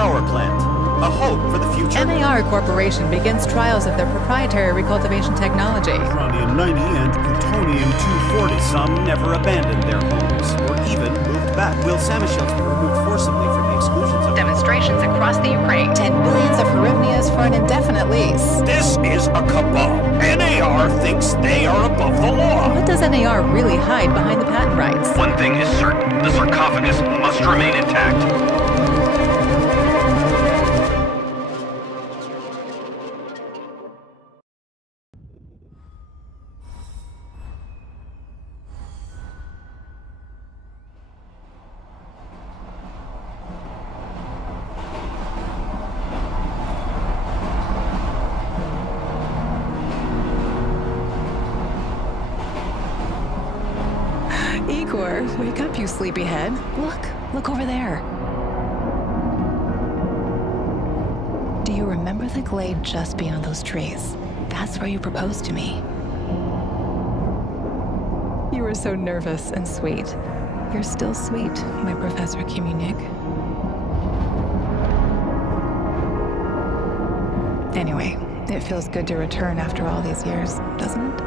power plant. A hope for the future. NAR Corporation begins trials of their proprietary recultivation technology. Uranium-90 and plutonium-240. Some never abandoned their homes, or even moved back. Will Samashells be removed forcibly from the exclusion zone? Demonstrations across the Ukraine. 10 billions of hryvnias for an indefinite lease. This is a cabal. NAR thinks they are above the law. What does NAR really hide behind the patent rights? One thing is certain. The sarcophagus must remain intact. Igor, wake up, you sleepyhead. Look over there. Do you remember the glade just beyond those trees? That's where you proposed to me. You were so nervous and sweet. You're still sweet, my Professor Kimunik. Anyway, it feels good to return after all these years, doesn't it?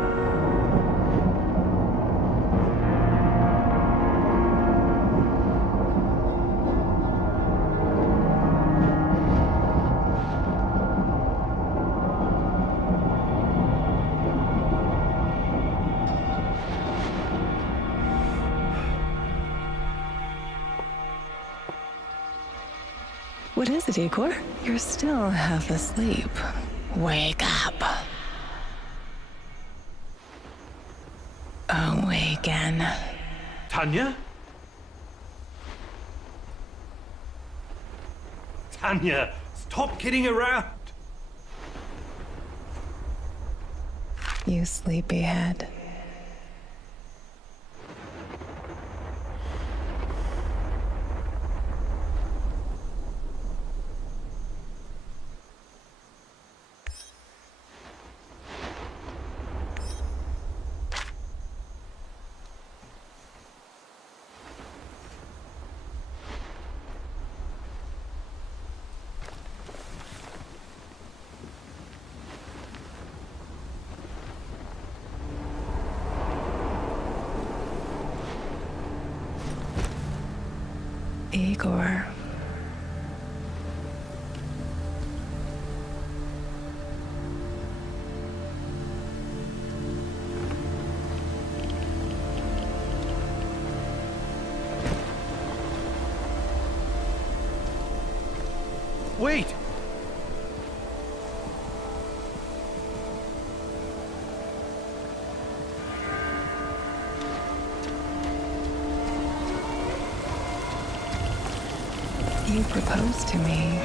What is it, Igor? You're still half asleep. Wake up. Awaken. Tanya? Tanya, stop kidding around. You sleepyhead. Igor. Wait! You proposed to me.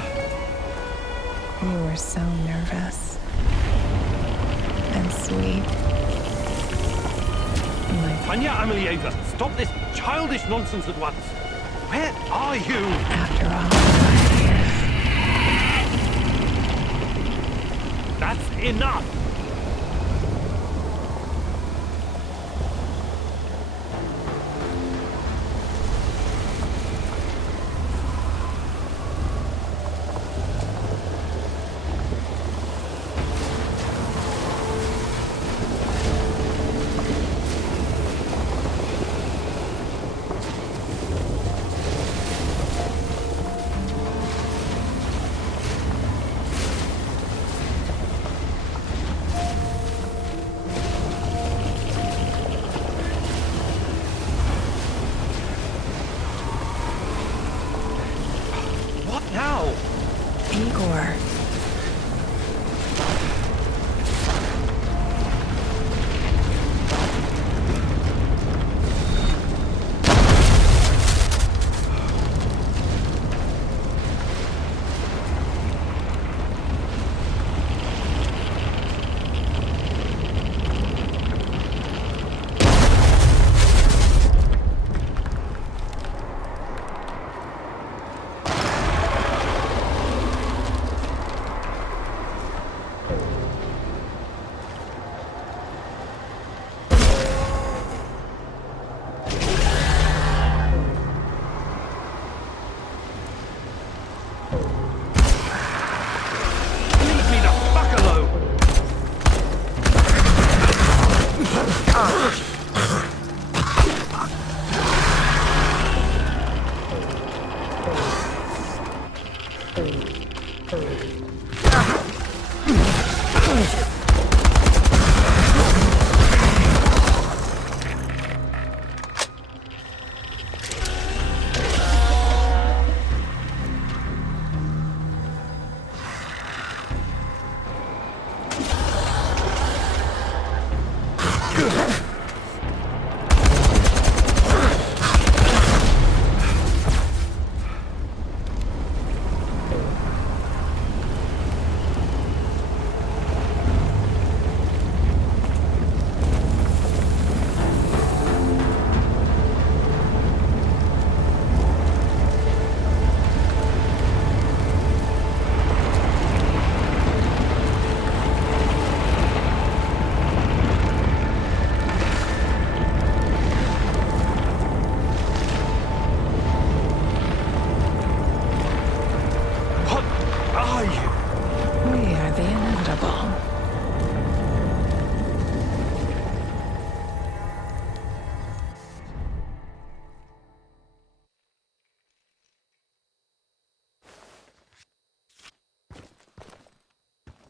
You were so nervous and sweet. Tanya Amelieva, stop this childish nonsense at once. Where are you? After all, That's enough! Igor.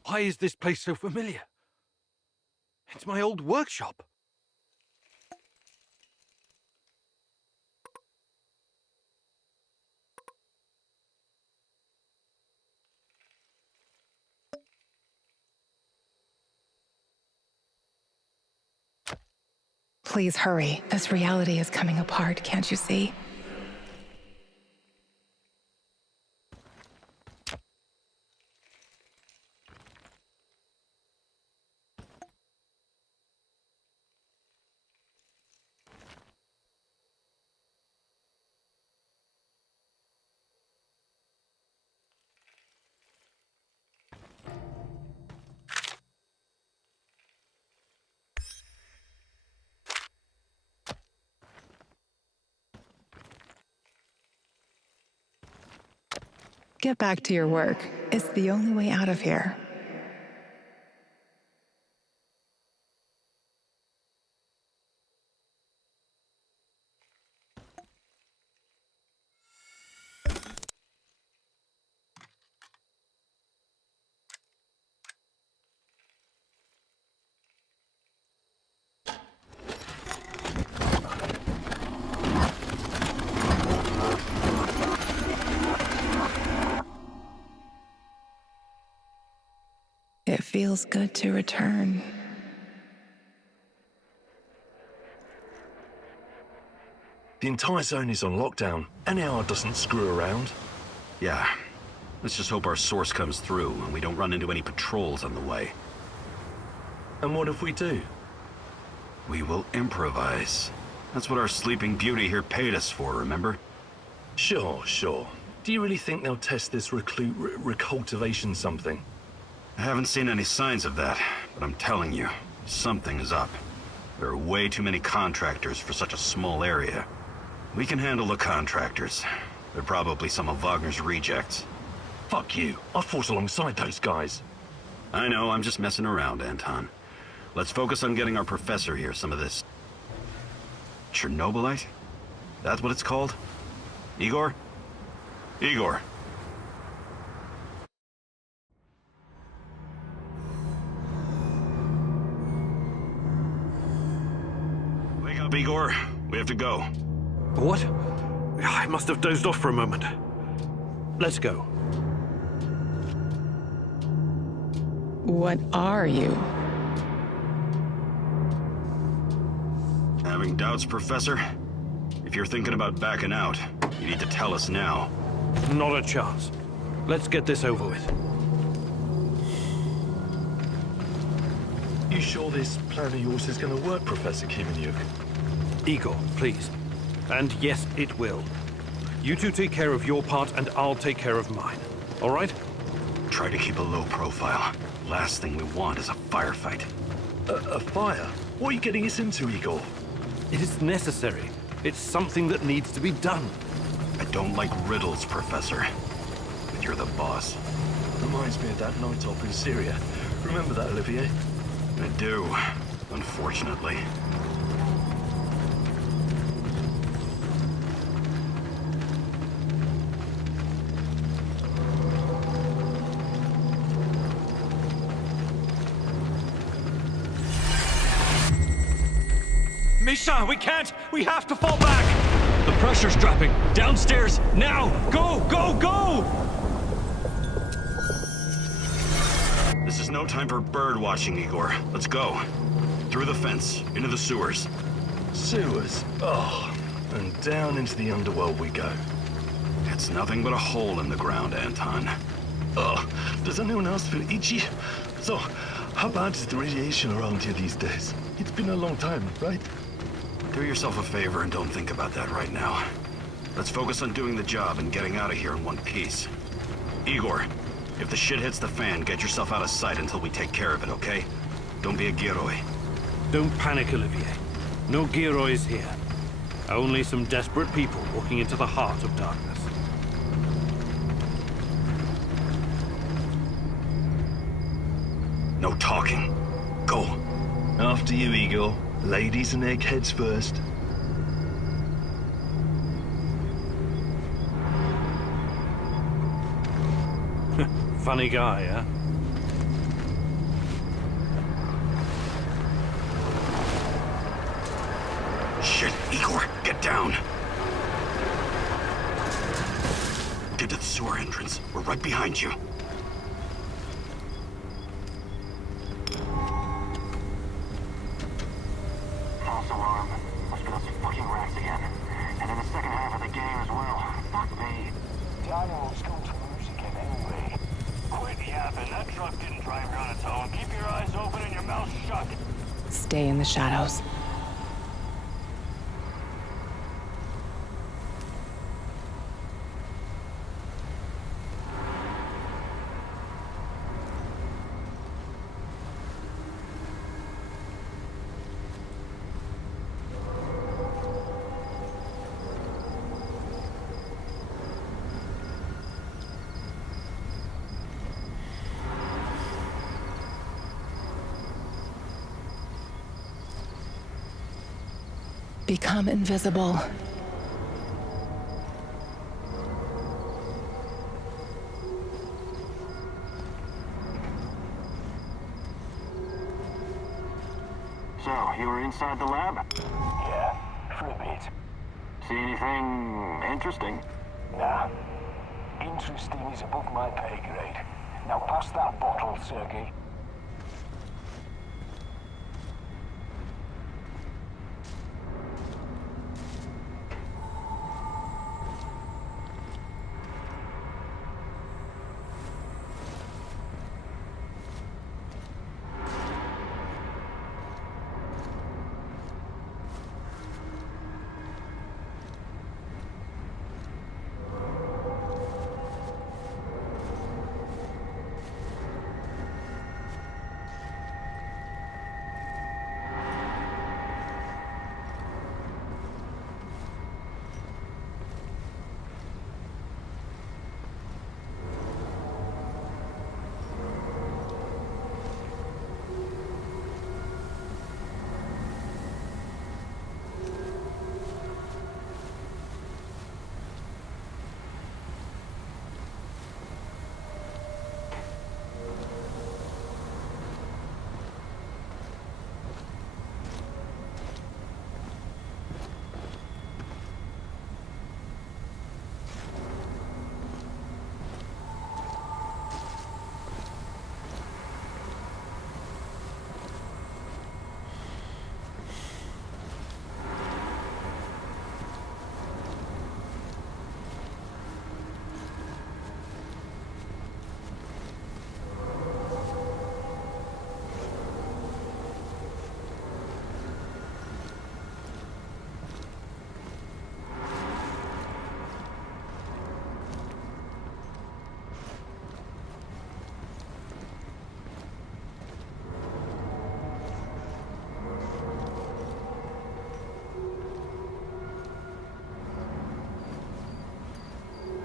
Why is this place so familiar? It's my old workshop. Please hurry. This reality is coming apart, can't you see? Get back to your work. It's the only way out of here. It feels good to return. The entire zone is on lockdown. NAR doesn't screw around. Yeah. Let's just hope our source comes through and we don't run into any patrols on the way. And what if we do? We will improvise. That's what our Sleeping Beauty here paid us for, remember? Sure. Do you really think they'll test this recultivation something? I haven't seen any signs of that, but I'm telling you, something is up. There are way too many contractors for such a small area. We can handle the contractors. They're probably some of Wagner's rejects. Fuck you. I fought alongside those guys. I know, I'm just messing around, Anton. Let's focus on getting our professor here some of this... Chernobylite? That's what it's called? Igor? Igor. Wake up, Igor. We have to go. What? I must have dozed off for a moment. Let's go. What are you? Having doubts, Professor? If you're thinking about backing out, you need to tell us now. Not a chance. Let's get this over with. You sure this plan of yours is going to work, Professor Kiviniuk? Igor, please. And yes, it will. You two take care of your part, and I'll take care of mine. All right? Try to keep a low profile. Last thing we want is a firefight. A fire? What are you getting us into, Igor? It is necessary. It's something that needs to be done. I don't like riddles, Professor. But you're the boss. Reminds me of that night off in Syria. Remember that, Olivier? I do. Unfortunately. Misha, we can't! We have to fall back! The pressure's dropping. Downstairs, now! Go, go, go! This is no time for bird watching, Igor. Let's go. Through the fence, into the sewers. Sewers? Oh, and down into the underworld we go. It's nothing but a hole in the ground, Anton. Oh, does anyone else feel itchy? So, how bad is the radiation around here these days? It's been a long time, right? Do yourself a favor and don't think about that right now. Let's focus on doing the job and getting out of here in one piece. Igor, if the shit hits the fan, get yourself out of sight until we take care of it, okay? Don't be a Gilroy. Don't panic, Olivier. No Giroys here. Only some desperate people walking into the heart of darkness. No talking. Go. After you, Igor. Ladies and eggheads first. Funny guy, huh? Shit, Igor, get down. Get to the sewer entrance. We're right behind you. False alarm. Must be those fucking rats again. And in the second half of the game as well. Fuck me. Daniel's going to lose again anyway. Quit yapping. That truck didn't drive here on its own. Keep your eyes open and your mouth shut. Stay in the shadows. Become invisible. So, you were inside the lab? Yeah, for a bit. See anything interesting? Nah. Interesting is above my pay grade. Now pass that bottle, Sergey.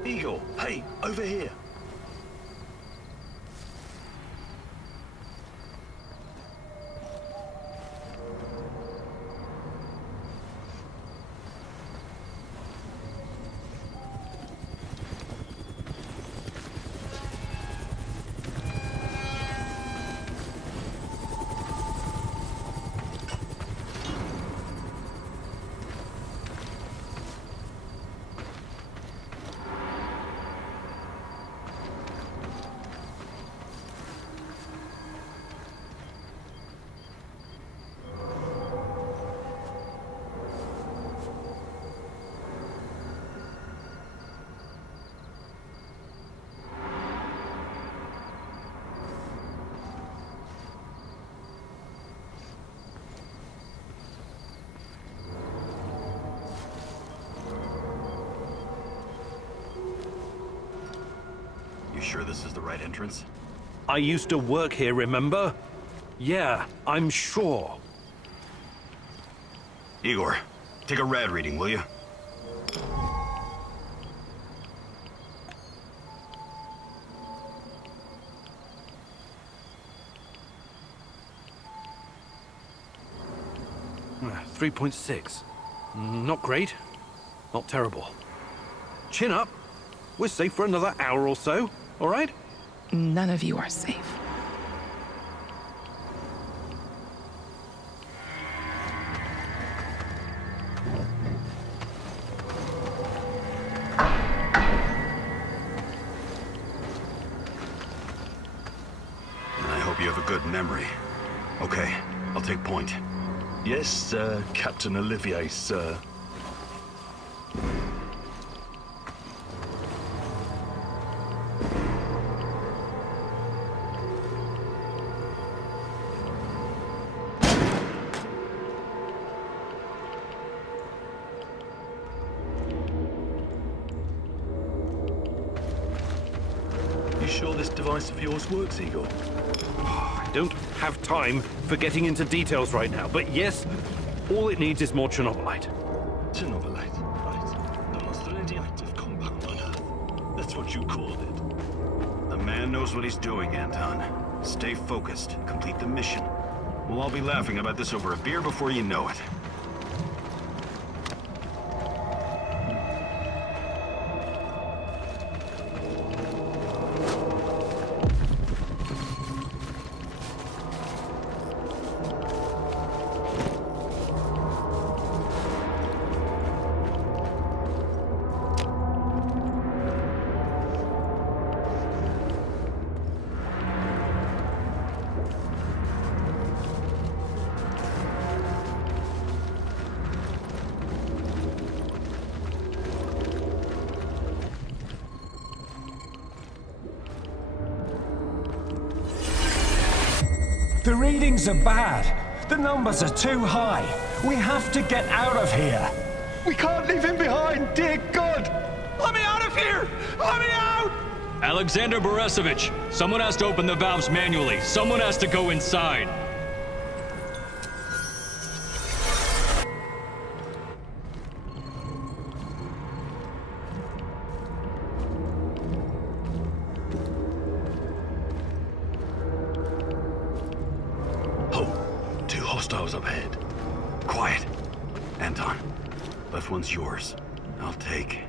Eagle, hey, over here. sure this is the right entrance? I used to work here, remember? Yeah, I'm sure. Igor, take a rad reading, will you? Ah, 3.6. Not great. Not terrible. Chin up. We're safe for another hour or so, all right? None of you are safe. I hope you have a good memory. Okay, I'll take point. Yes, sir, Captain Olivier, sir. You sure this device of yours works, Igor? I don't have time for getting into details right now, but yes, all it needs is more Chernobylite. Chernobylite, right. The most radioactive compound on Earth. That's what you called it. The man knows what he's doing, Anton. Stay focused. Complete the mission. We'll all be laughing about this over a beer before you know it. The readings are bad. The numbers are too high. We have to get out of here. We can't leave him behind, dear God! Let me out of here! Let me out! Alexander Borisovich, someone has to open the valves manually. Someone has to go inside. Oh, two hostiles up ahead. Quiet. Anton, left one's yours. I'll take.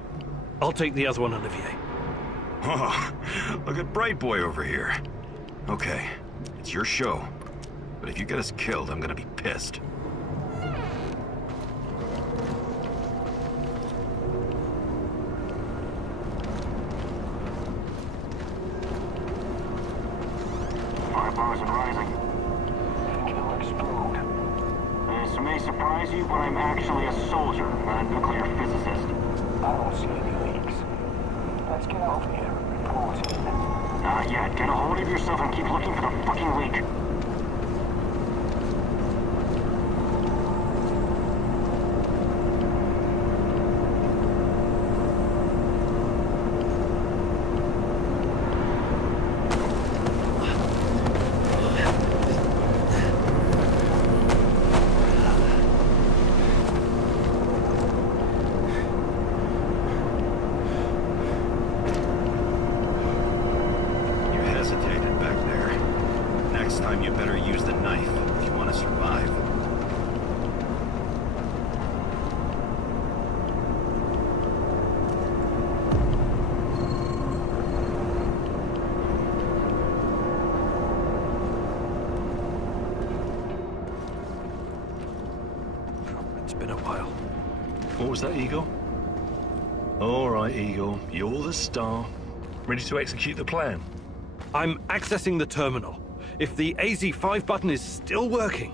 I'll take the other one, Olivier. Oh, look at Bright Boy over here. Okay, it's your show. But if you get us killed, I'm gonna be pissed. Firebars and rising. Engine explode. This may surprise you, but I'm actually a soldier, not a nuclear physicist. I don't see any leaks. Let's get over here and report in. Not yet. Get a hold of yourself and keep looking for the fucking leak. You hesitated back there. Next time you better use the knife if you want to survive. It's been a while. What was that, Eagle? All right, Eagle. You're the star. Ready to execute the plan? I'm accessing the terminal. If the AZ5 button is still working.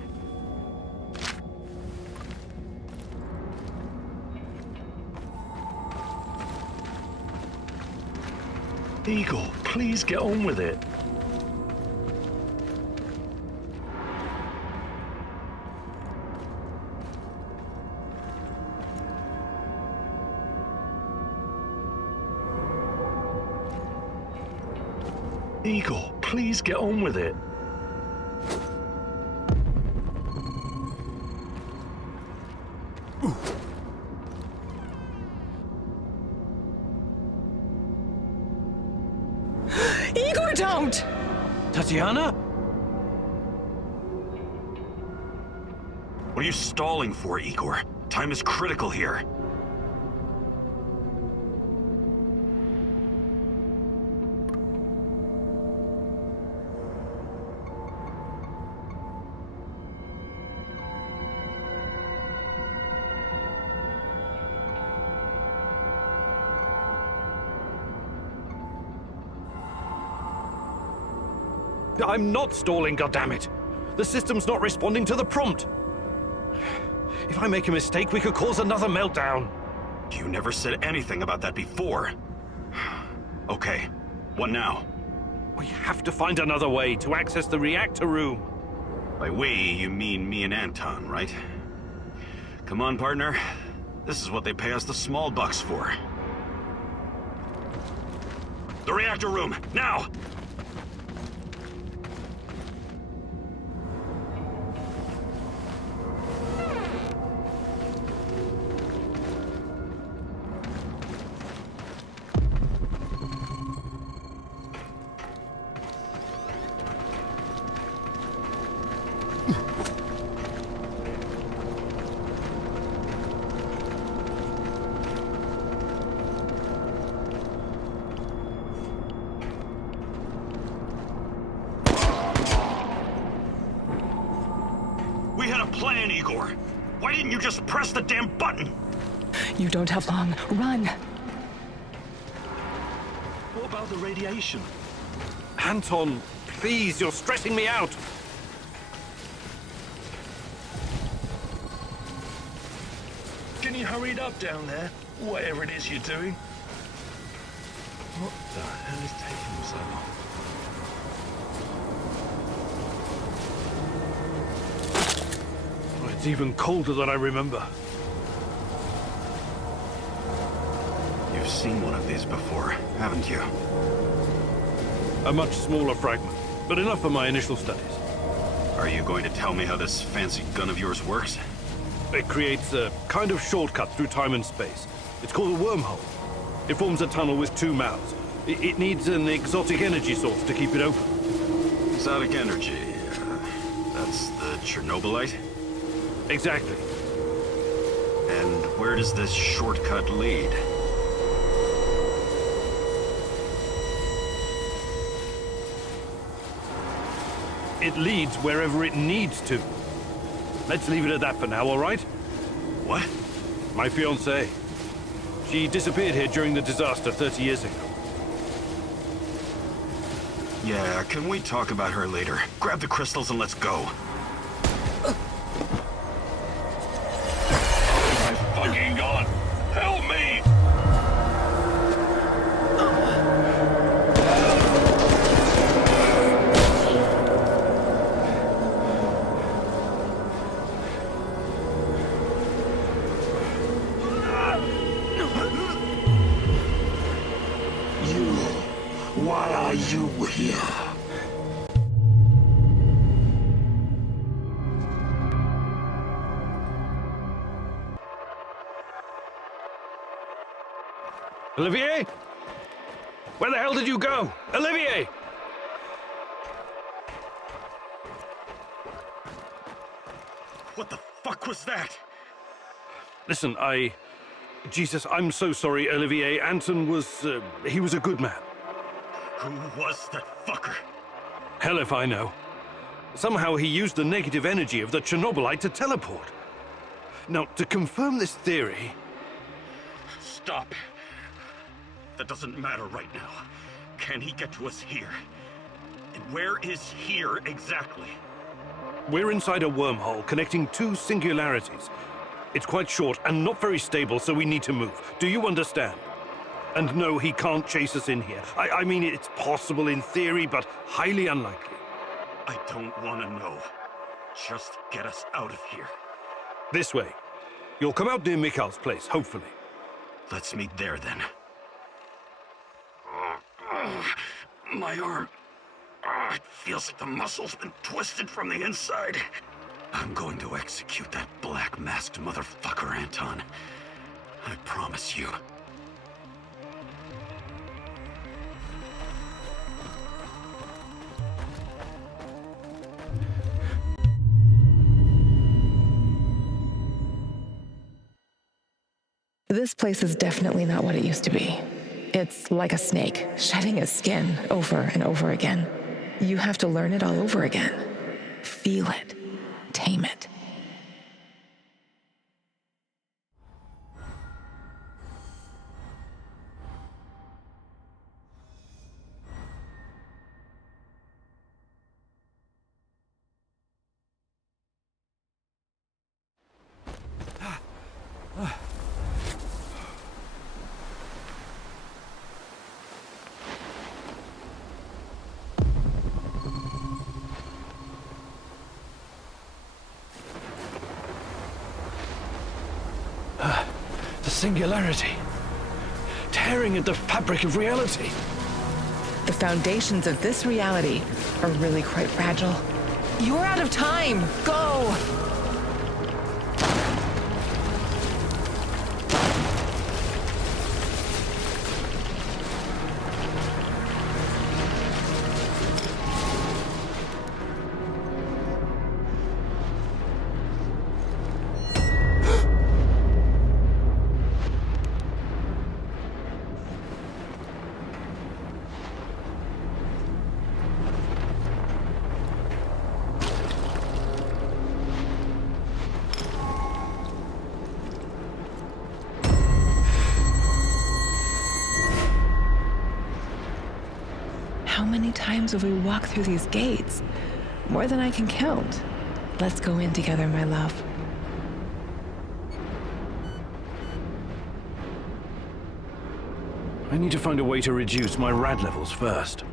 Eagle, please get on with it. Igor, please get on with it. Igor, don't! Tatiana? What are you stalling for, Igor? Time is critical here. I'm not stalling, goddammit! The system's not responding to the prompt! If I make a mistake, we could cause another meltdown. You never said anything about that before. Okay, what now? We have to find another way to access the reactor room. By we, you mean me and Anton, right? Come on, partner. This is what they pay us the small bucks for. The reactor room, now! We had a plan, Igor. Why didn't you just press the damn button? You don't have long. Run! What about the radiation? Anton, please, you're stressing me out. Can you hurry it up down there? Whatever it is you're doing. What the hell is taking them so long? It's even colder than I remember. You've seen one of these before, haven't you? A much smaller fragment, but enough for my initial studies. Are you going to tell me how this fancy gun of yours works? It creates a kind of shortcut through time and space. It's called a wormhole. It forms a tunnel with two mouths. It needs an exotic energy source to keep it open. Exotic energy. That's the Chernobylite? Exactly. And where does this shortcut lead? It leads wherever it needs to. Let's leave it at that for now, all right? What? My fiancée. She disappeared here during the disaster 30 years ago. Yeah, can we talk about her later? Grab the crystals and let's go. My fucking God! Help me! Why are you here? Olivier? Where the hell did you go? Olivier! What the fuck was that? Listen, Jesus, I'm so sorry, Olivier. Anton was, he was a good man. Who was that fucker? Hell if I know. Somehow he used the negative energy of the Chernobylite to teleport. Now, to confirm this theory... Stop. That doesn't matter right now. Can he get to us here? And where is here exactly? We're inside a wormhole connecting two singularities. It's quite short and not very stable, so we need to move. Do you understand? And no, he can't chase us in here. I mean, it's possible in theory, but highly unlikely. I don't want to know. Just get us out of here. This way. You'll come out near Mikhail's place, hopefully. Let's meet there, then. My arm. It feels like the muscle's been twisted from the inside. I'm going to execute that black-masked motherfucker, Anton. I promise you. This place is definitely not what it used to be. It's like a snake, shedding its skin over and over again. You have to learn it all over again. Feel it. Tame it. The singularity. Tearing at the fabric of reality. The foundations of this reality are really quite fragile. You're out of time! Go! How many times have we walked through these gates? More than I can count. Let's go in together, my love. I need to find a way to reduce my rad levels first.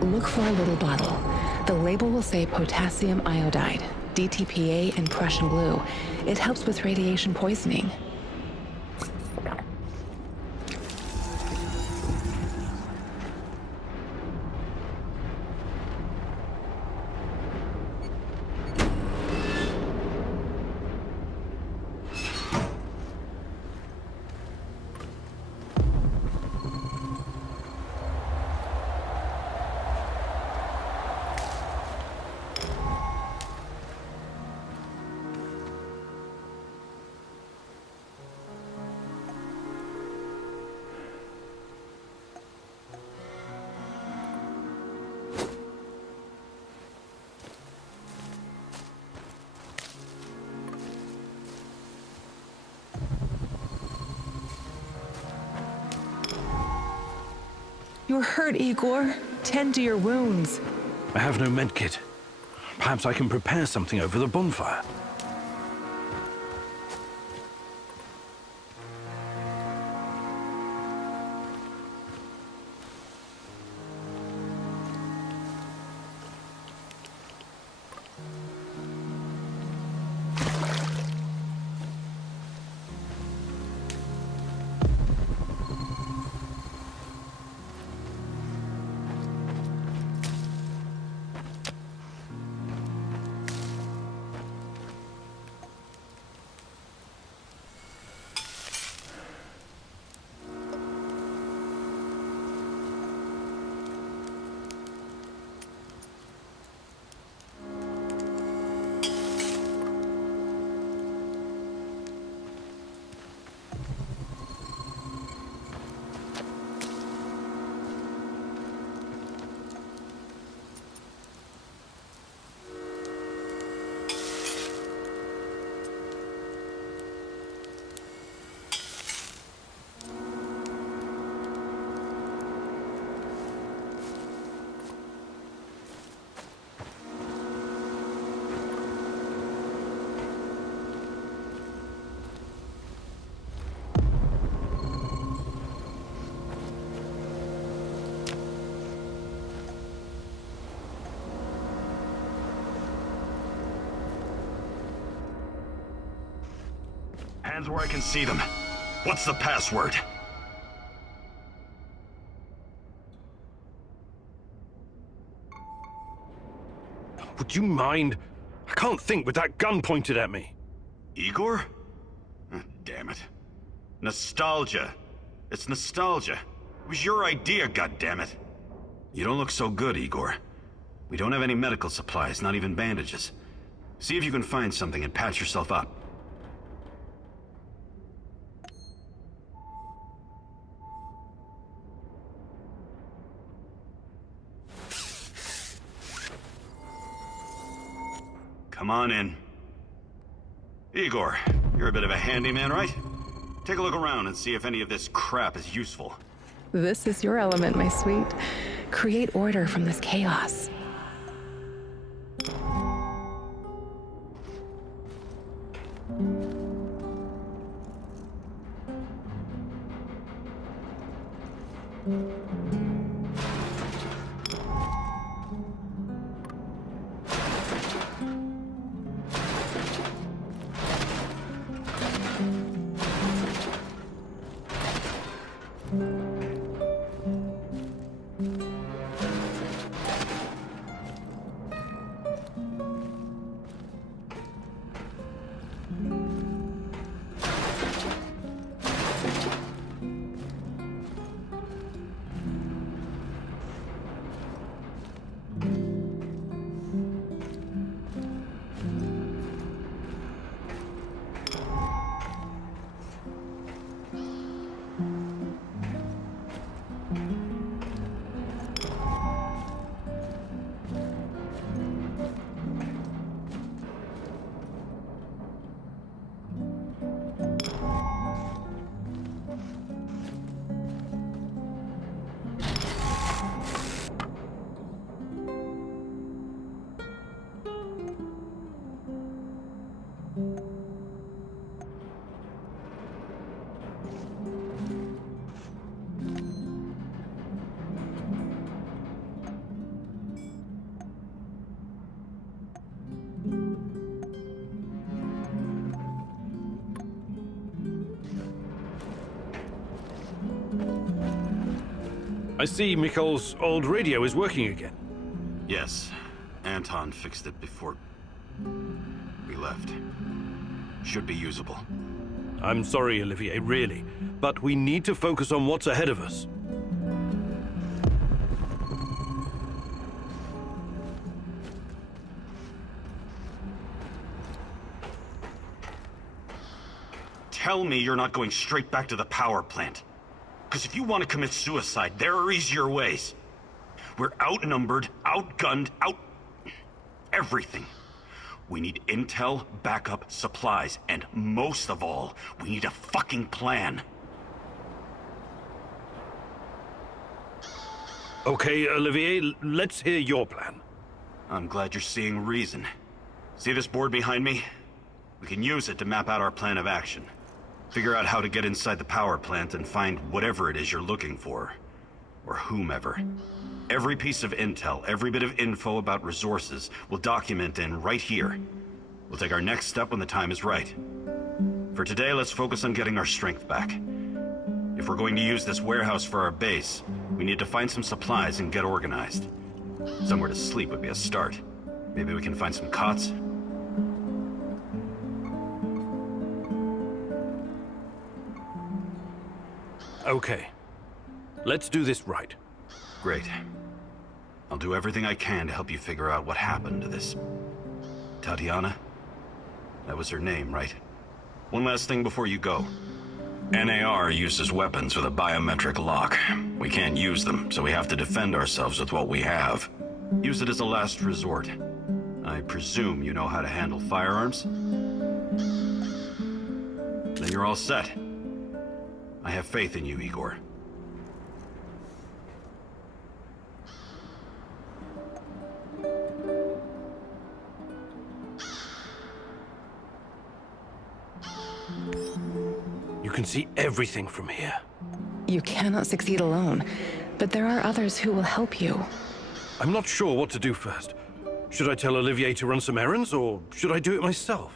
Look for a little bottle. The label will say potassium iodide, DTPA, and Prussian blue. It helps with radiation poisoning. You're hurt, Igor. Tend to your wounds. I have no medkit. Perhaps I can prepare something over the bonfire. Hands where I can see them. What's the password? Would you mind? I can't think with that gun pointed at me. Igor? Damn it. Nostalgia. It's nostalgia. It was your idea, goddammit. You don't look so good, Igor. We don't have any medical supplies, not even bandages. See if you can find something and patch yourself up. Come on in. Igor, you're a bit of a handyman, right? Take a look around and see if any of this crap is useful. This is your element, my sweet. Create order from this chaos. I see Mikol's old radio is working again. Yes, Anton fixed it before we left. Should be usable. I'm sorry, Olivier, really, but we need to focus on what's ahead of us. Tell me you're not going straight back to the power plant. Because if you want to commit suicide, there are easier ways. We're outnumbered, outgunned, everything. We need intel, backup, supplies, and most of all, we need a fucking plan. Okay, Olivier, let's hear your plan. I'm glad you're seeing reason. See this board behind me? We can use it to map out our plan of action. Figure out how to get inside the power plant and find whatever it is you're looking for. Or whomever. Every piece of intel, every bit of info about resources, we'll document in right here. We'll take our next step when the time is right. For today, let's focus on getting our strength back. If we're going to use this warehouse for our base, we need to find some supplies and get organized. Somewhere to sleep would be a start. Maybe we can find some cots. Okay. Let's do this right. Great. I'll do everything I can to help you figure out what happened to this... Tatiana? That was her name, right? One last thing before you go. NAR uses weapons with a biometric lock. We can't use them, so we have to defend ourselves with what we have. Use it as a last resort. I presume you know how to handle firearms? Then you're all set. I have faith in you, Igor. You can see everything from here. You cannot succeed alone, but there are others who will help you. I'm not sure what to do first. Should I tell Olivier to run some errands, or should I do it myself?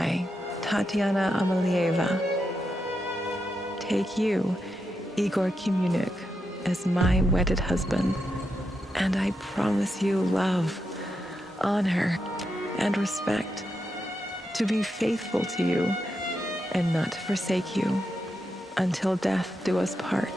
I, Tatiana Amalieva, take you, Igor Kimunuk, as my wedded husband, and I promise you love, honor, and respect, to be faithful to you and not to forsake you until death do us part.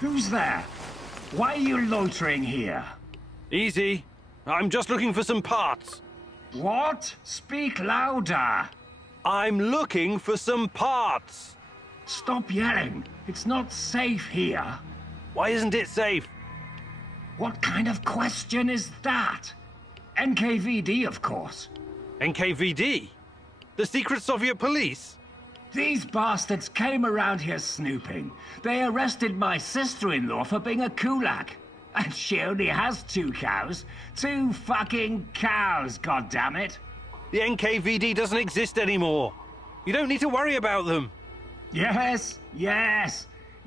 Who's there? Why are you loitering here? Easy. I'm just looking for some parts. What? Speak louder. I'm looking for some parts. Stop yelling. It's not safe here. Why isn't it safe? What kind of question is that? NKVD, of course. NKVD? The secret Soviet police? These bastards came around here snooping. They arrested my sister-in-law for being a kulak. And she only has 2 cows. 2 fucking cows, goddammit. The NKVD doesn't exist anymore. You don't need to worry about them. Yes.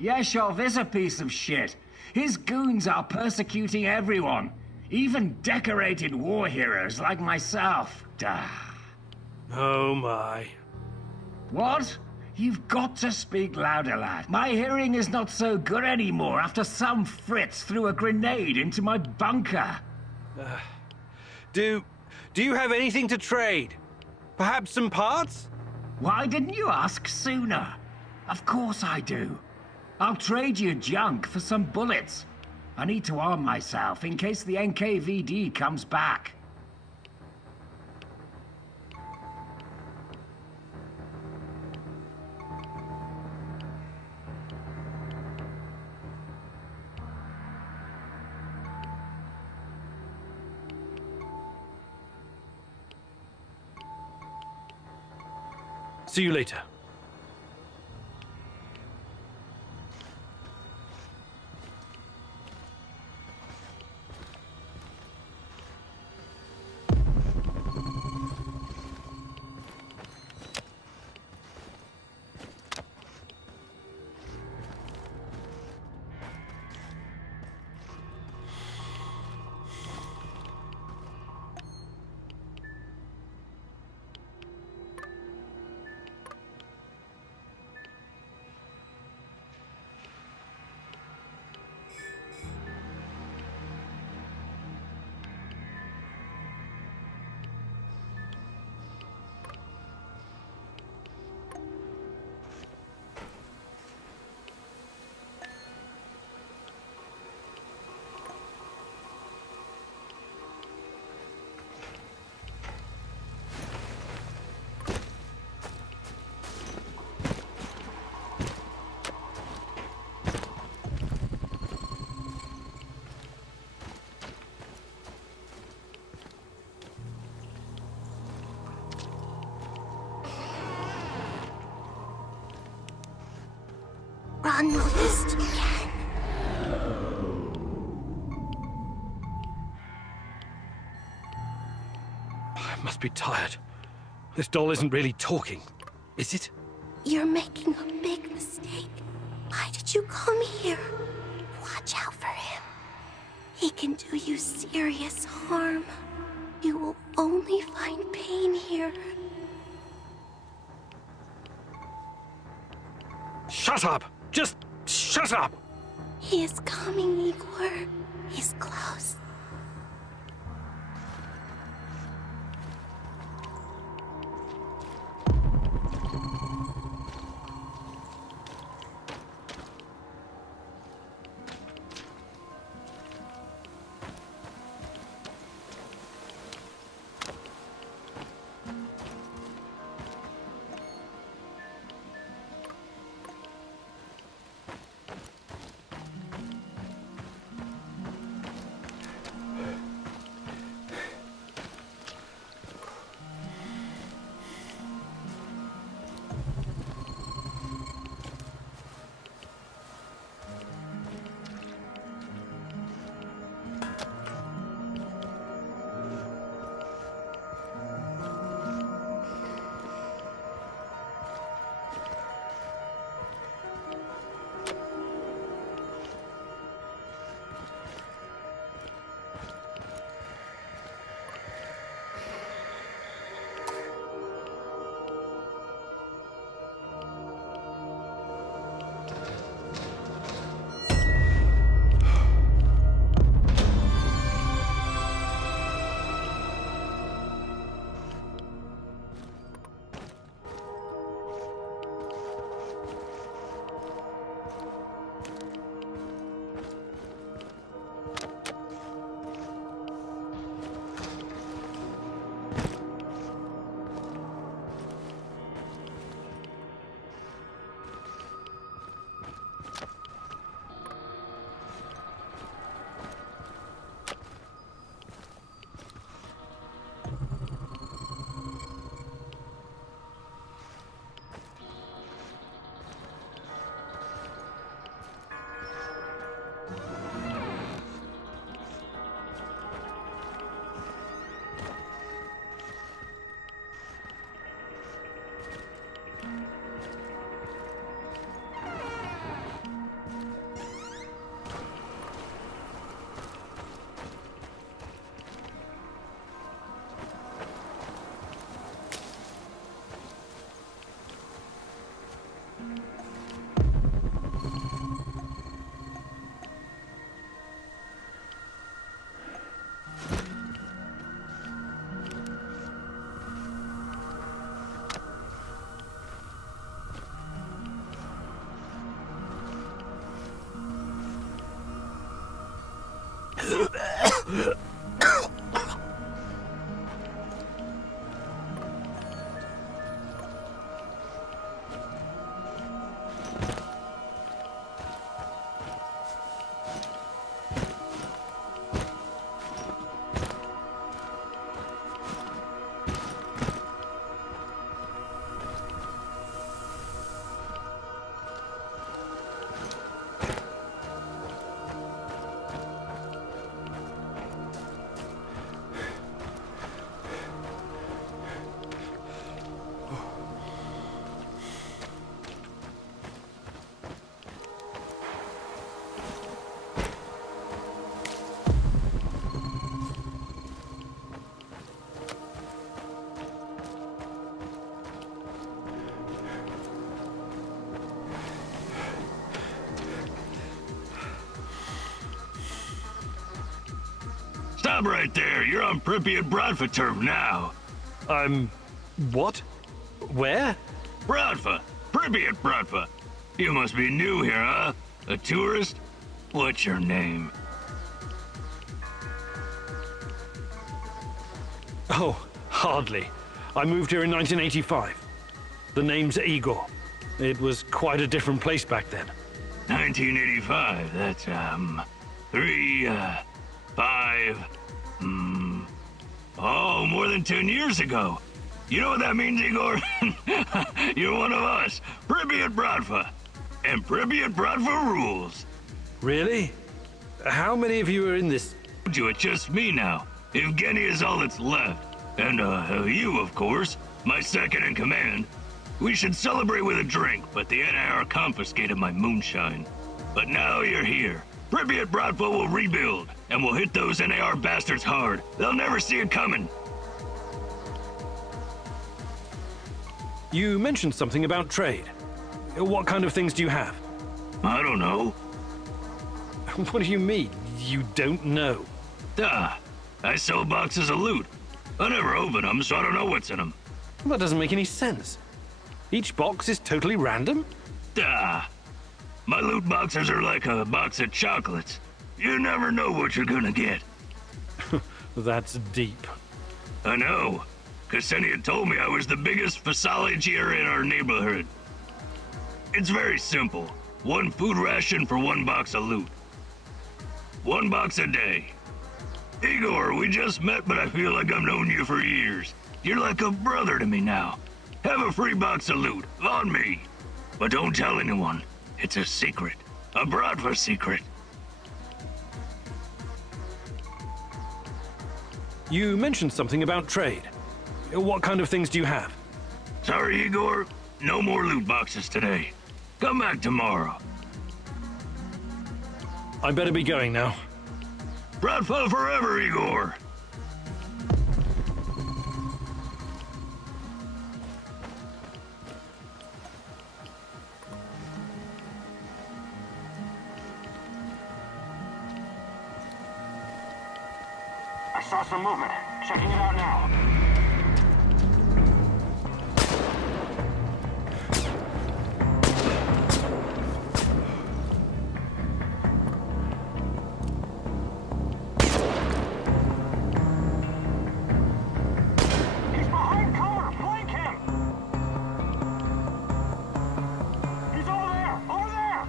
Yeshov is a piece of shit. His goons are persecuting everyone. Even decorated war heroes like myself. Duh. Oh my. What? You've got to speak louder, lad. My hearing is not so good anymore after some Fritz threw a grenade into my bunker. Do you have anything to trade? Perhaps some parts? Why didn't you ask sooner? Of course I do. I'll trade you junk for some bullets. I need to arm myself in case the NKVD comes back. See you later. Run most you can. I must be tired. This doll isn't really talking, is it? You're making a big mistake. Why did you come here? Watch out for him. He can do you serious harm. You will only find pain here. Shut up! Just shut up! He is coming, Igor. He's close. Stop right there. You're on Pripyat Bratva turf now. What? Where? Bratva. Pripyat Bratva. You must be new here, huh? A tourist? What's your name? Oh, hardly. I moved here in 1985. The name's Igor. It was quite a different place back then. 1985, that's, more than 10 years ago. You know what that means, Igor? You're one of us, Pripyat Bratva. And Pripyat Bratva rules. Really? How many of you are in this? It's just me now. Evgeny is all that's left. And, you, of course, my second in command. We should celebrate with a drink, but the NIR confiscated my moonshine. But now you're here. Pripyat Bratva will rebuild, and we'll hit those NAR bastards hard. They'll never see it coming. You mentioned something about trade. What kind of things do you have? I don't know. What do you mean, you don't know? I sell boxes of loot. I never open them, so I don't know what's in them. That doesn't make any sense. Each box is totally random? My loot boxes are like a box of chocolates. You never know what you're gonna get. That's deep. I know. Ksenia told me I was the biggest physiologier in our neighborhood. It's very simple. 1 food ration for 1 box of loot. 1 box a day. Igor, we just met, but I feel like I've known you for years. You're like a brother to me now. Have a free box of loot, on me. But don't tell anyone. It's a secret. A Bratva secret. You mentioned something about trade. What kind of things do you have? Sorry, Igor. No more loot boxes today. Come back tomorrow. I better be going now. Bratva forever, Igor. I saw some movement. Checking it out now. He's behind cover! Flank him! He's over there! Over there!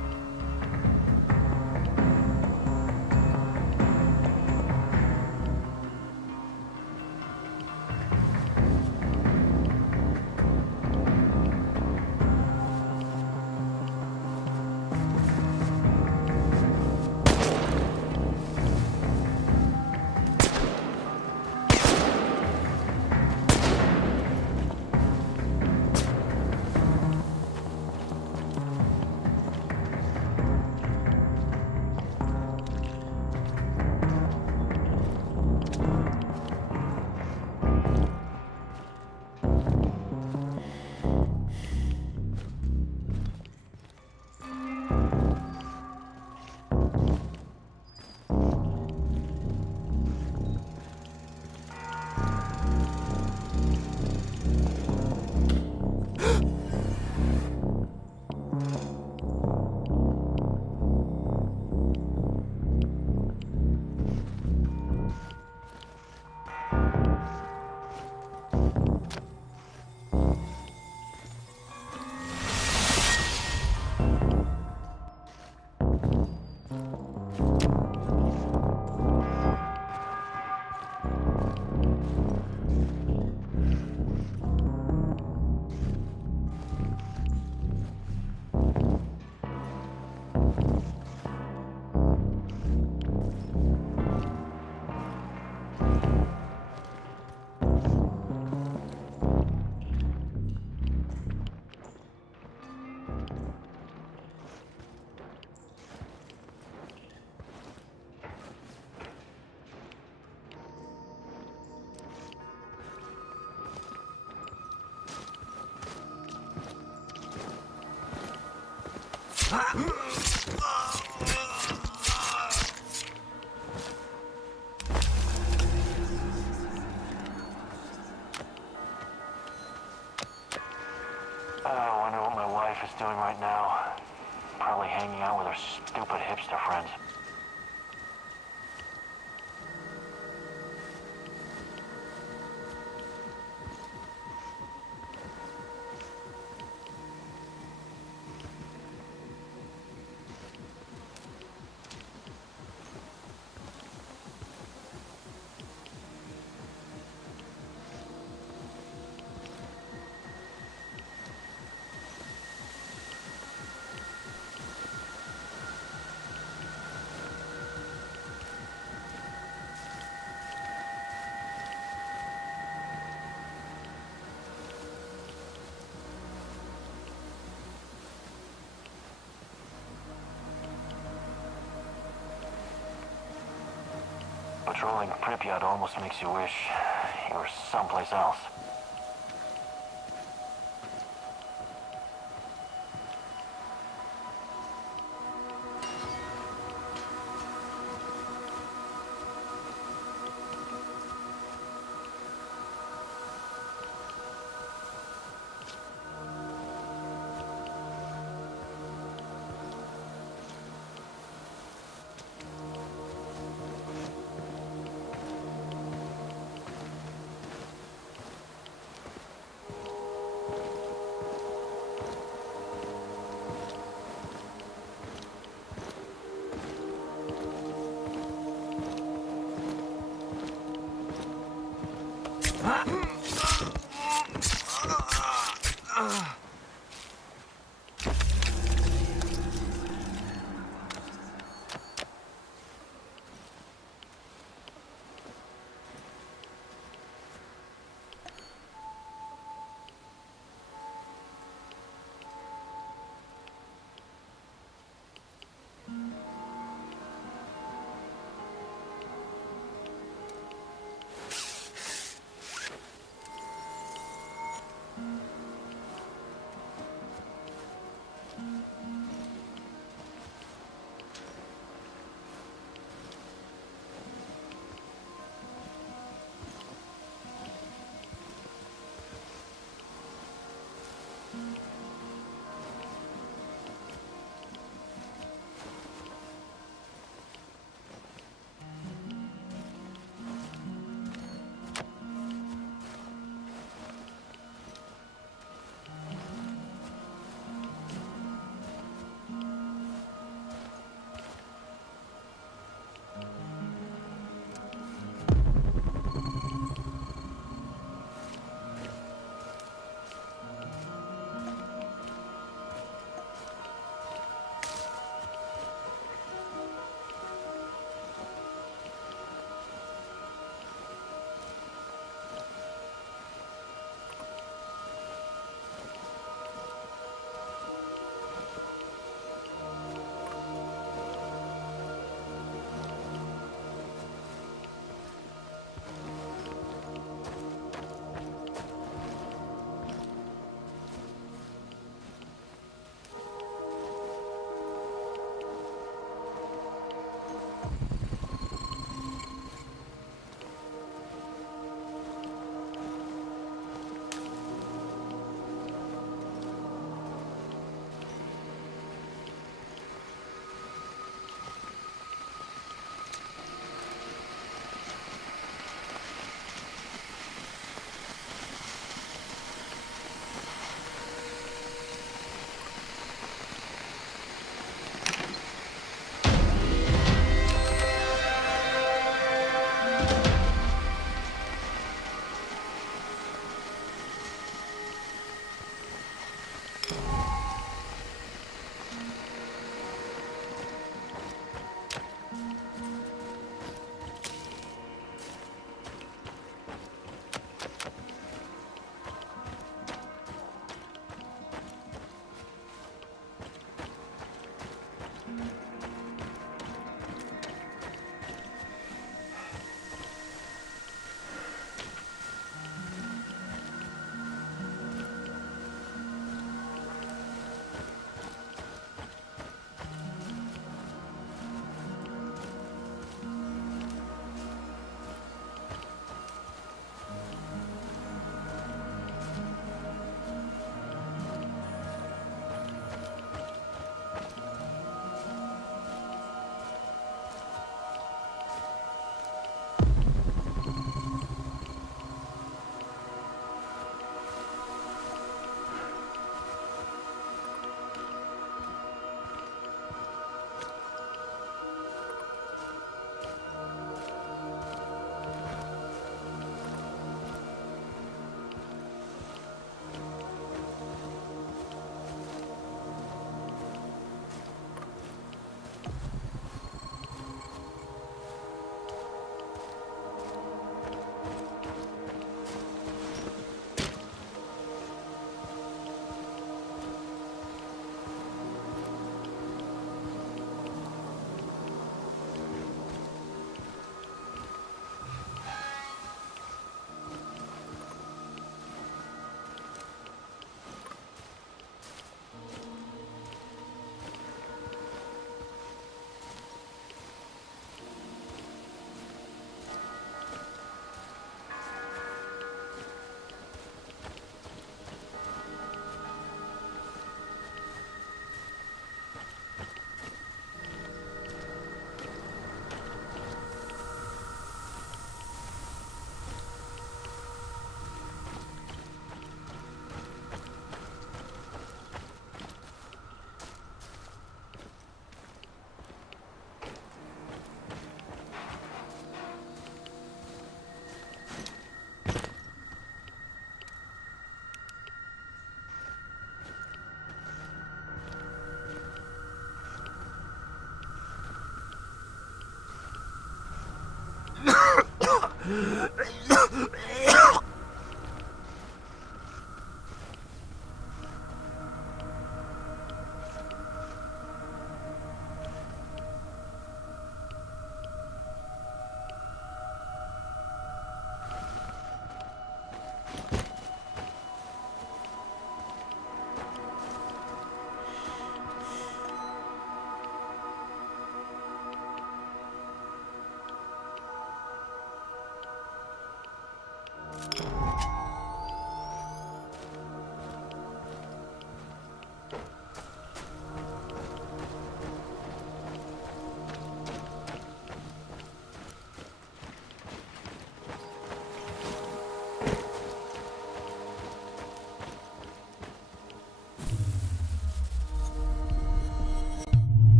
right now. Probably hanging out with her stupid hipster friends. Patrolling Pripyat almost makes you wish you were someplace else.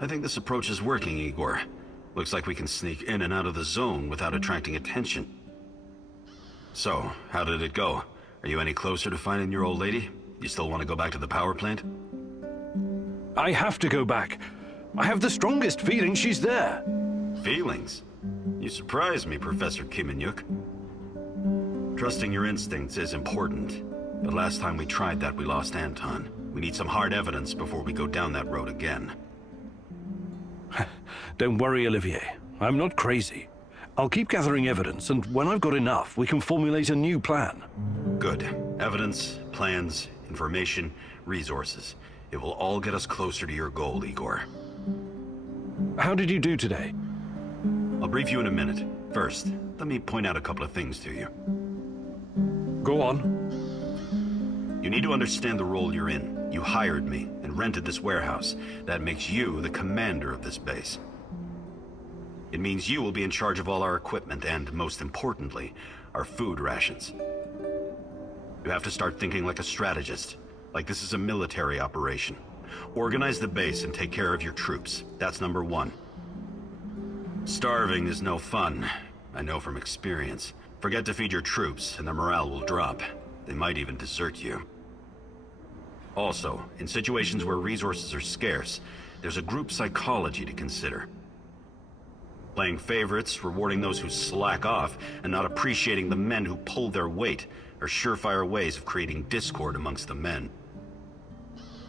I think this approach is working, Igor. Looks like we can sneak in and out of the zone without attracting attention. So, how did it go? Are you any closer to finding your old lady? You still want to go back to the power plant? I have to go back. I have the strongest feeling she's there. Feelings? You surprise me, Professor Kiminyuk. Trusting your instincts is important, but last time we tried that, we lost Anton. We need some hard evidence before we go down that road again. Don't worry, Olivier. I'm not crazy. I'll keep gathering evidence, and when I've got enough, we can formulate a new plan. Good. Evidence, plans, information, resources. It will all get us closer to your goal, Igor. How did you do today? I'll brief you in a minute. First, let me point out a couple of things to you. Go on. You need to understand the role you're in. You hired me and rented this warehouse. That makes you the commander of this base. It means you will be in charge of all our equipment and, most importantly, our food rations. You have to start thinking like a strategist, like this is a military operation. Organize the base and take care of your troops. That's number one. Starving is no fun. I know from experience. Forget to feed your troops and their morale will drop. They might even desert you. Also, in situations where resources are scarce, there's a group psychology to consider. Playing favorites, rewarding those who slack off, and not appreciating the men who pull their weight are surefire ways of creating discord amongst the men.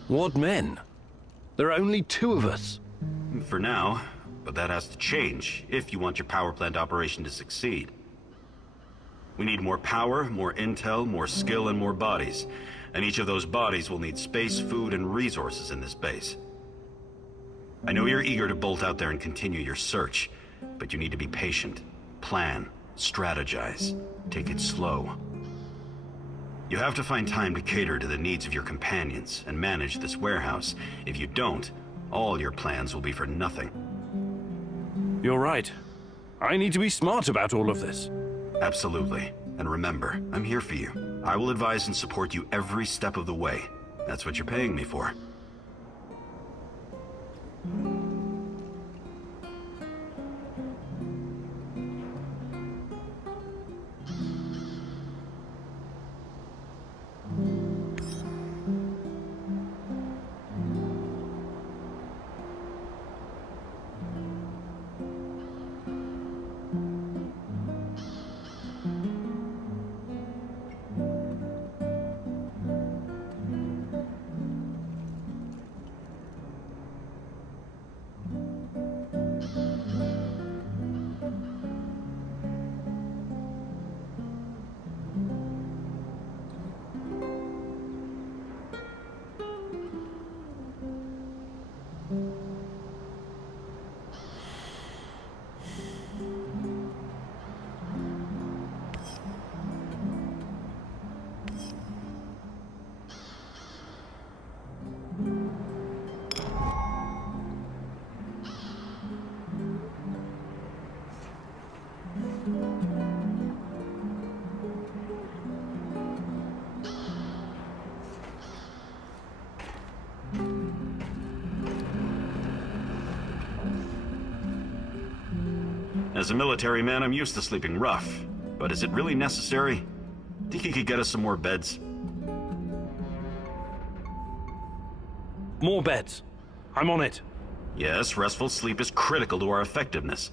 What men? There are only 2 of us. For now, but that has to change if you want your power plant operation to succeed. We need more power, more intel, more skill, and more bodies. And each of those bodies will need space, food, and resources in this base. I know you're eager to bolt out there and continue your search, but you need to be patient, plan, strategize, take it slow. You have to find time to cater to the needs of your companions and manage this warehouse. If you don't, all your plans will be for nothing. You're right. I need to be smart about all of this. Absolutely. And remember, I'm here for you. I will advise and support you every step of the way. That's what you're paying me for. As a military man, I'm used to sleeping rough. But is it really necessary? Think you could get us some more beds? More beds. I'm on it. Yes, restful sleep is critical to our effectiveness.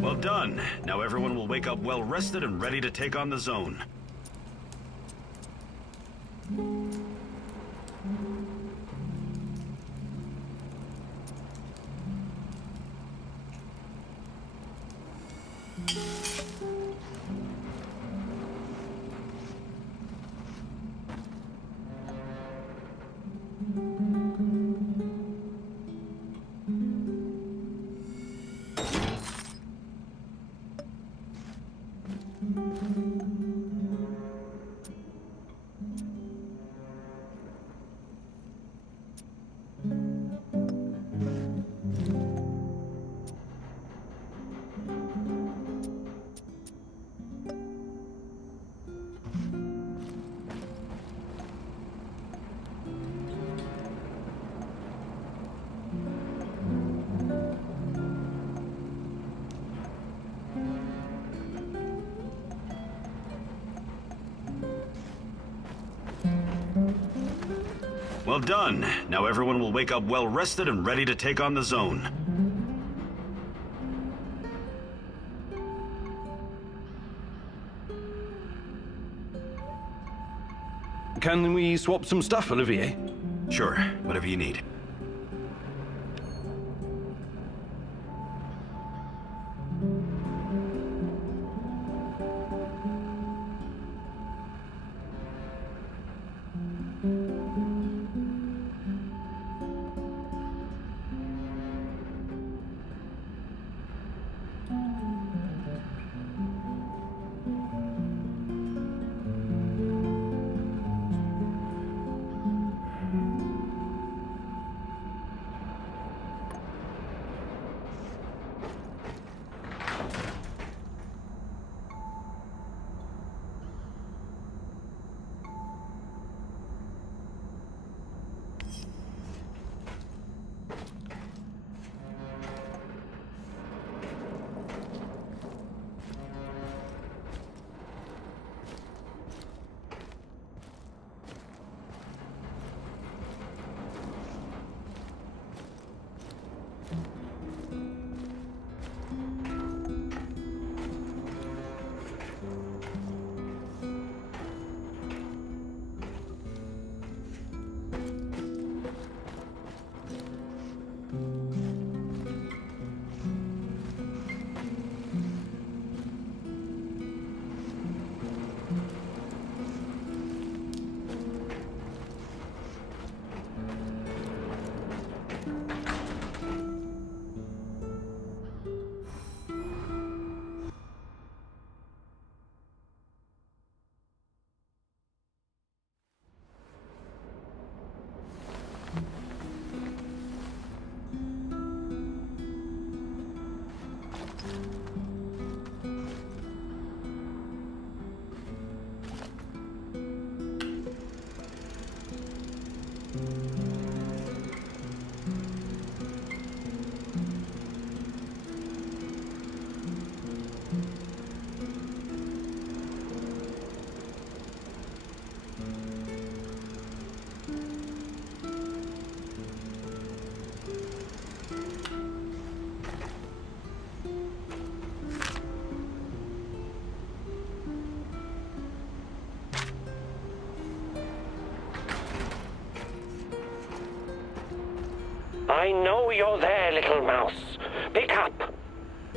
Well done. Now everyone will wake up well rested and ready to take on the zone. Well done. Now everyone will wake up well rested and ready to take on the zone. Can we swap some stuff, Olivier? Sure, whatever you need. I know you're there, little mouse. Pick up.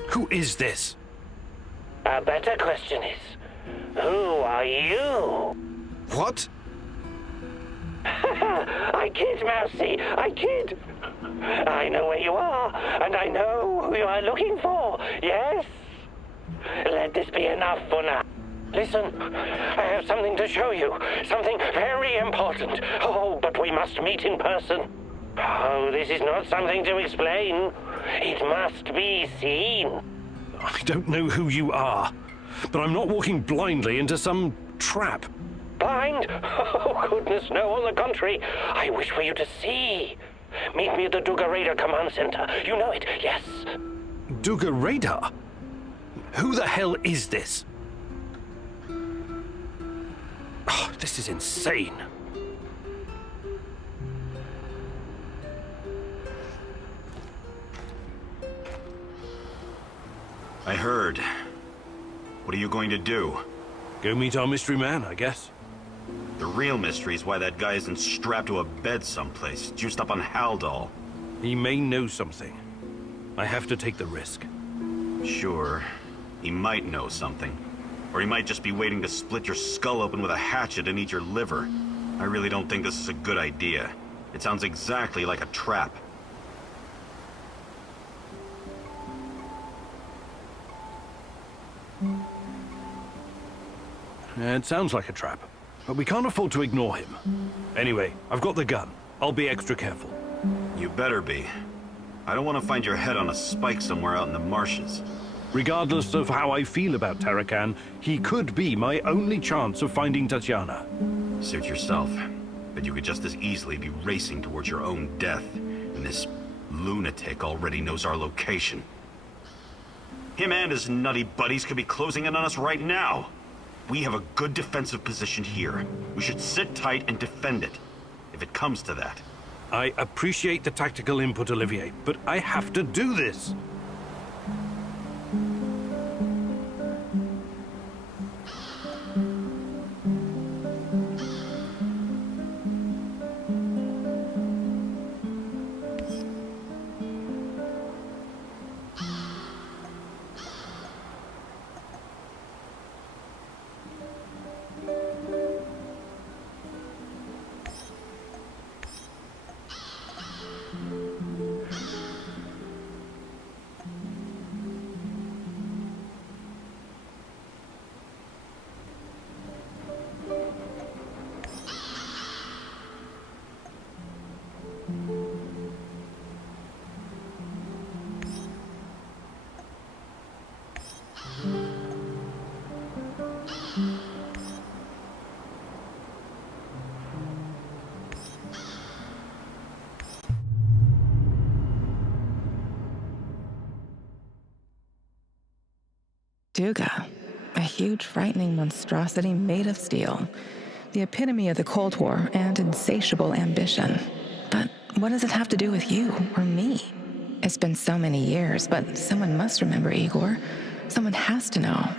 Who is this? A better question is, who are you? What? I kid, Mousy, I kid. I know where you are, and I know who you are looking for, yes? Let this be enough for now. Listen, I have something to show you, something very important. Oh, but we must meet in person. Oh, this is not something to explain. It must be seen. I don't know who you are, but I'm not walking blindly into some trap. Blind? Oh, goodness, no, on the contrary. I wish for you to see. Meet me at the Duga Radar Command Center. You know it, yes. Duga Radar? Who the hell is this? Oh, this is insane. I heard. What are you going to do? Go meet our mystery man, I guess. The real mystery is why that guy isn't strapped to a bed someplace, juiced up on Haldol. He may know something. I have to take the risk. Sure. He might know something. Or he might just be waiting to split your skull open with a hatchet and eat your liver. I really don't think this is a good idea. It sounds exactly like a trap. It sounds like a trap, but we can't afford to ignore him. Anyway, I've got the gun. I'll be extra careful. You better be. I don't want to find your head on a spike somewhere out in the marshes. Regardless of how I feel about Tarakan, he could be my only chance of finding Tatiana. Suit yourself. But you could just as easily be racing towards your own death, and this lunatic already knows our location. Him and his nutty buddies could be closing in on us right now. We have a good defensive position here. We should sit tight and defend it, if it comes to that. I appreciate the tactical input, Olivier, but I have to do this. Duga, a huge, frightening monstrosity made of steel. The epitome of the Cold War and insatiable ambition. But what does it have to do with you or me? It's been so many years, but someone must remember Igor. Someone has to know.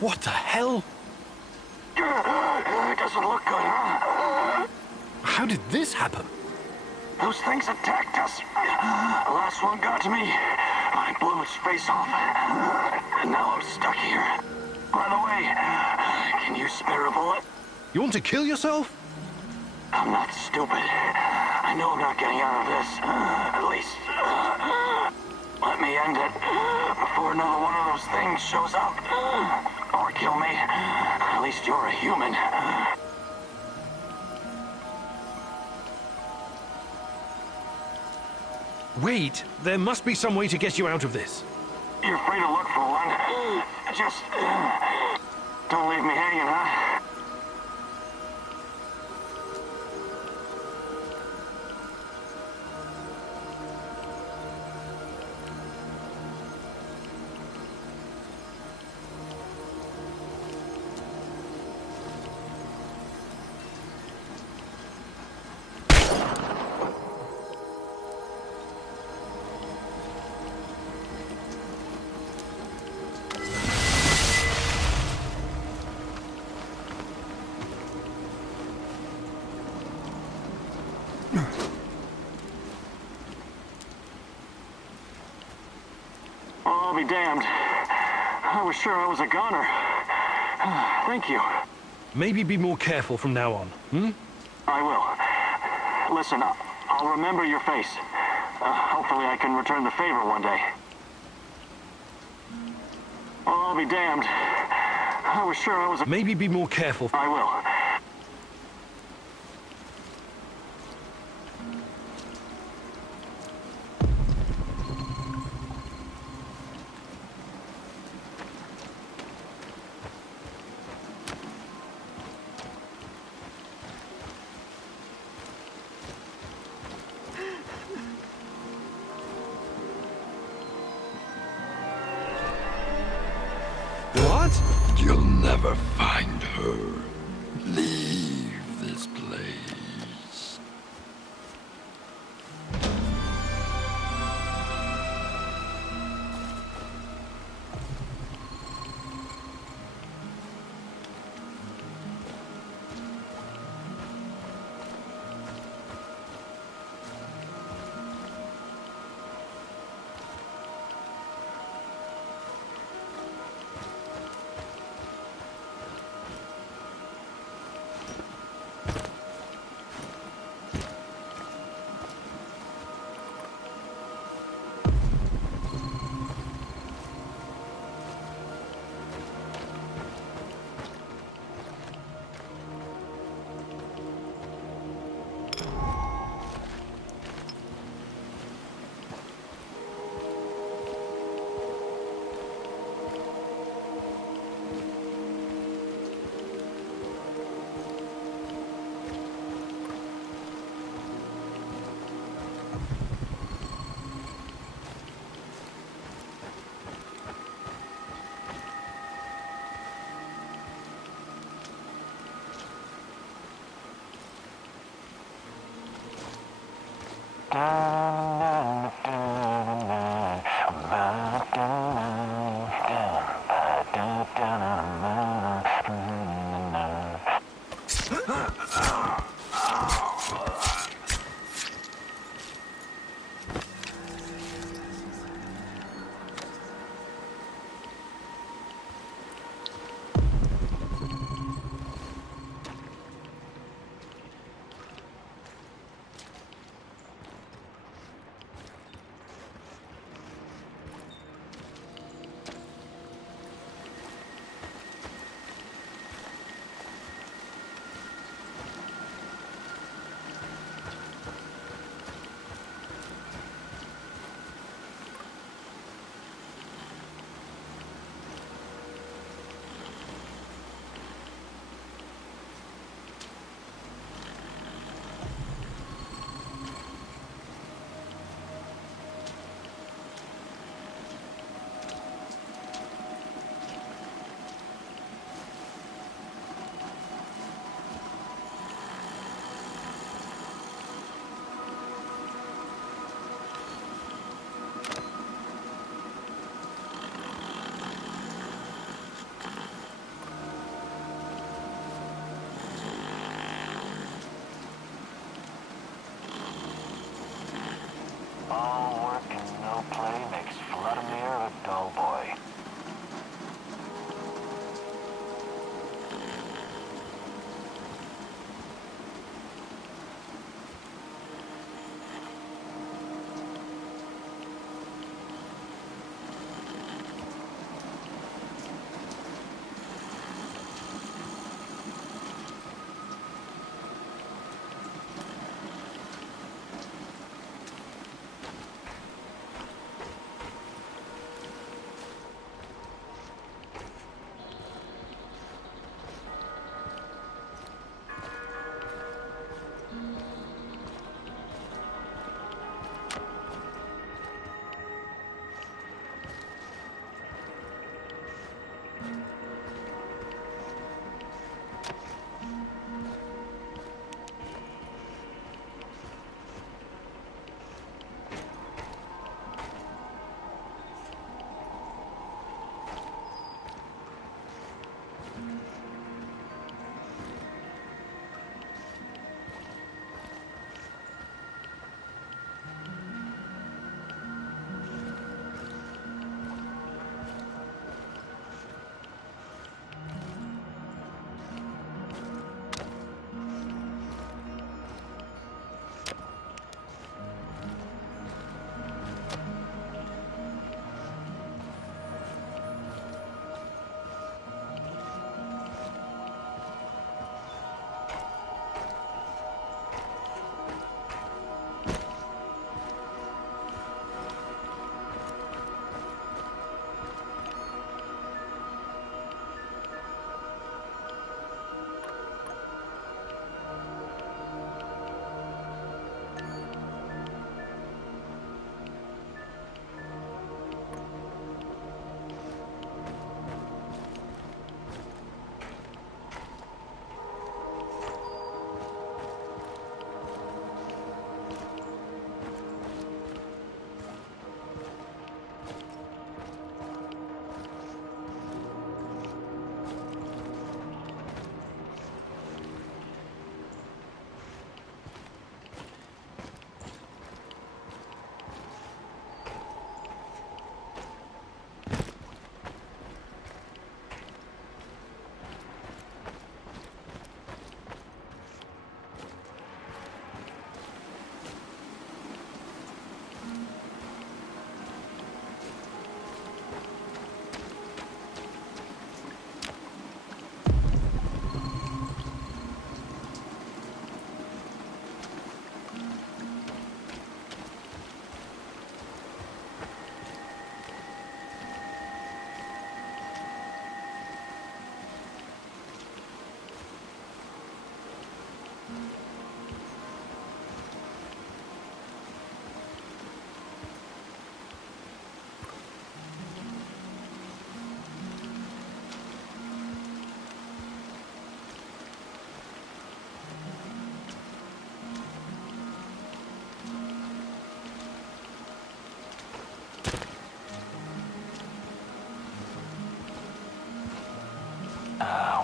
What the hell? It doesn't look good, huh? How did this happen? Those things attacked us. The last one got to me. I blew its face off. And now I'm stuck here. By the way, can you spare a bullet? You want to kill yourself? I'm not stupid. I know I'm not getting out of this. At least, let me end it before another one of those things shows up. Or kill me. At least you're a human. Wait, there must be some way to get you out of this. You're free to look for one. Just don't leave me hanging, huh? I'll be damned. I was sure I was a goner. Thank you. Maybe be more careful from now on, hmm? I will. Listen, I'll remember your face. Hopefully I can return the favor one day. I'll be damned. I was sure I was a... Maybe be more careful. I will. What? You'll never find her. Leave this place. All work and no play makes Vladimir a dull boy.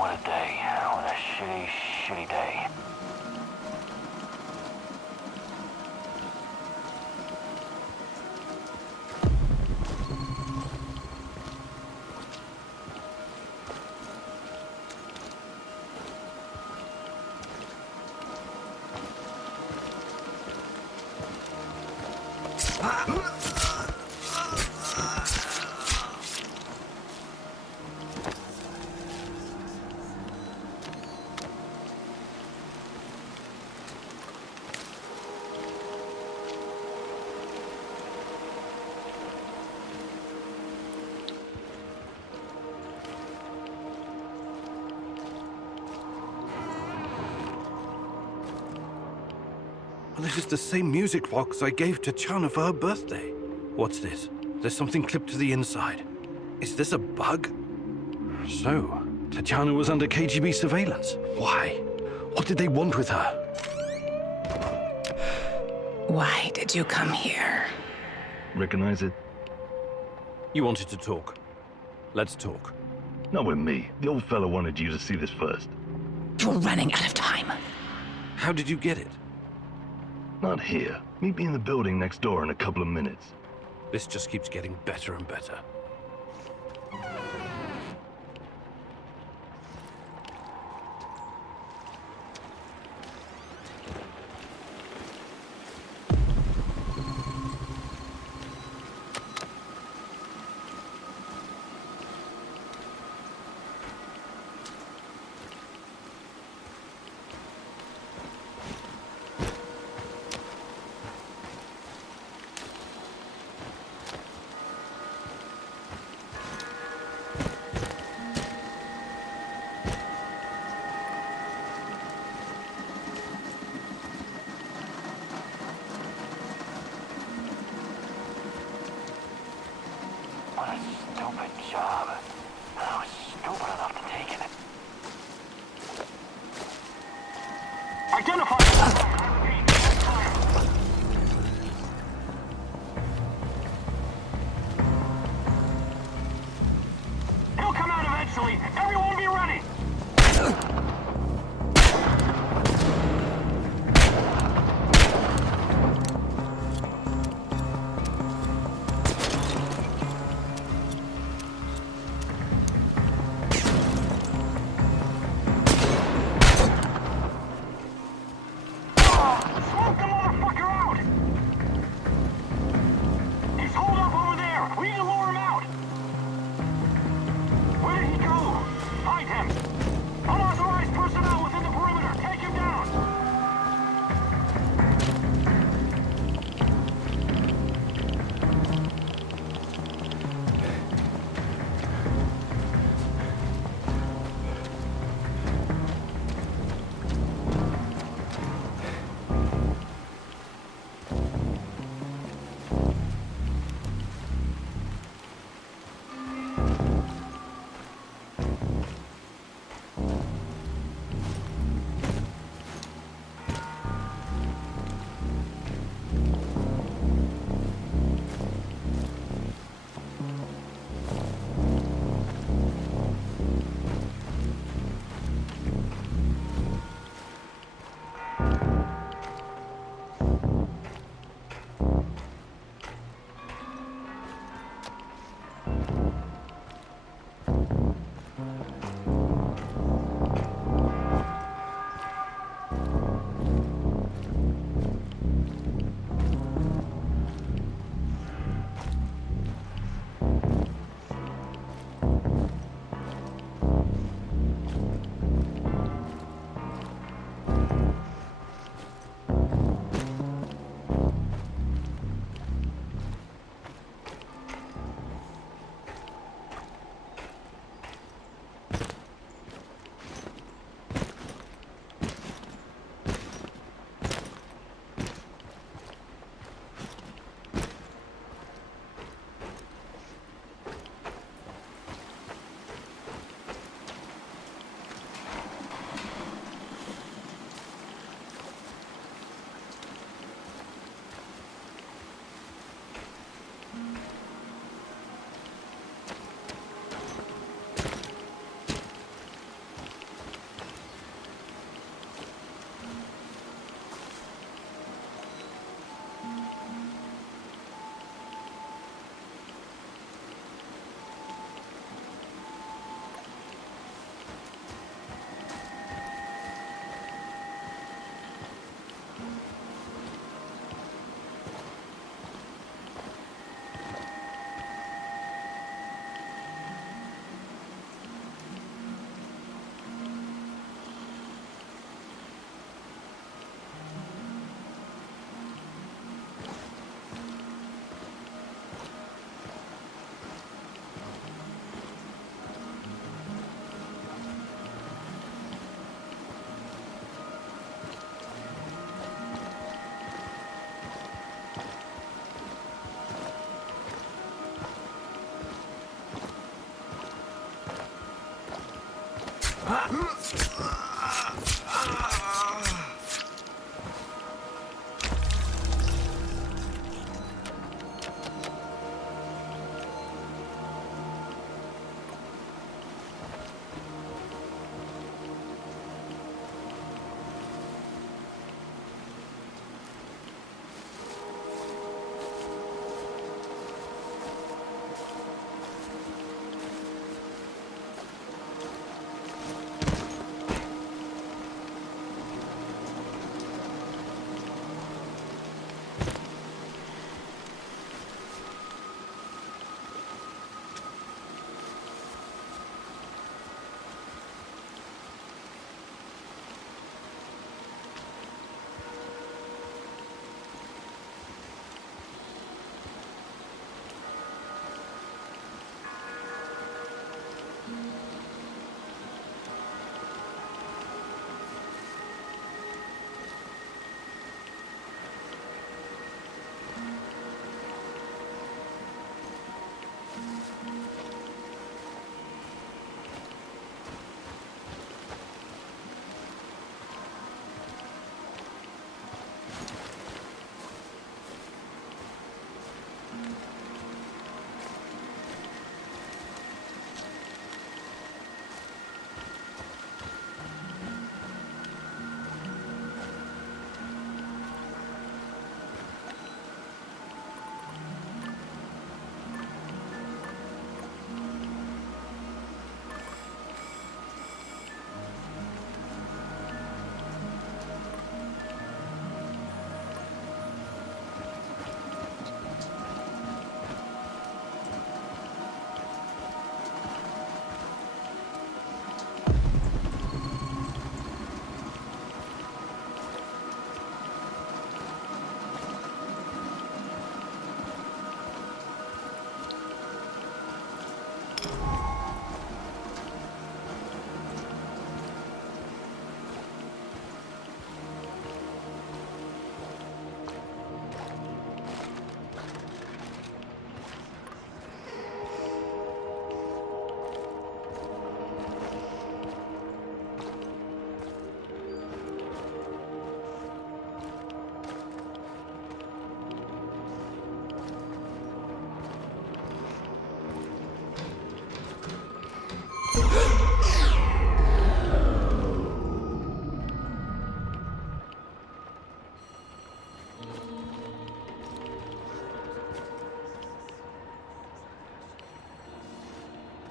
What a day. What a shitty, shitty day. This is the same music box I gave to Chana for her birthday. What's this? There's something clipped to the inside. Is this a bug? So, Tatjana was under KGB surveillance. Why? What did they want with her? Why did you come here? Recognize it? You wanted to talk. Let's talk. Not with me. The old fella wanted you to see this first. You're running out of time. How did you get it? Not here. Meet me in the building next door in a couple of minutes. This just keeps getting better and better. What a stupid job. I was stupid enough to take it. Identify! He'll come out eventually. Everyone be ready. Smoke the motherfucker out! He's holed up over there. We need to lure him out. Where did he go? Find him. Unauthorized personnel within the perimeter. Take him down. Ah!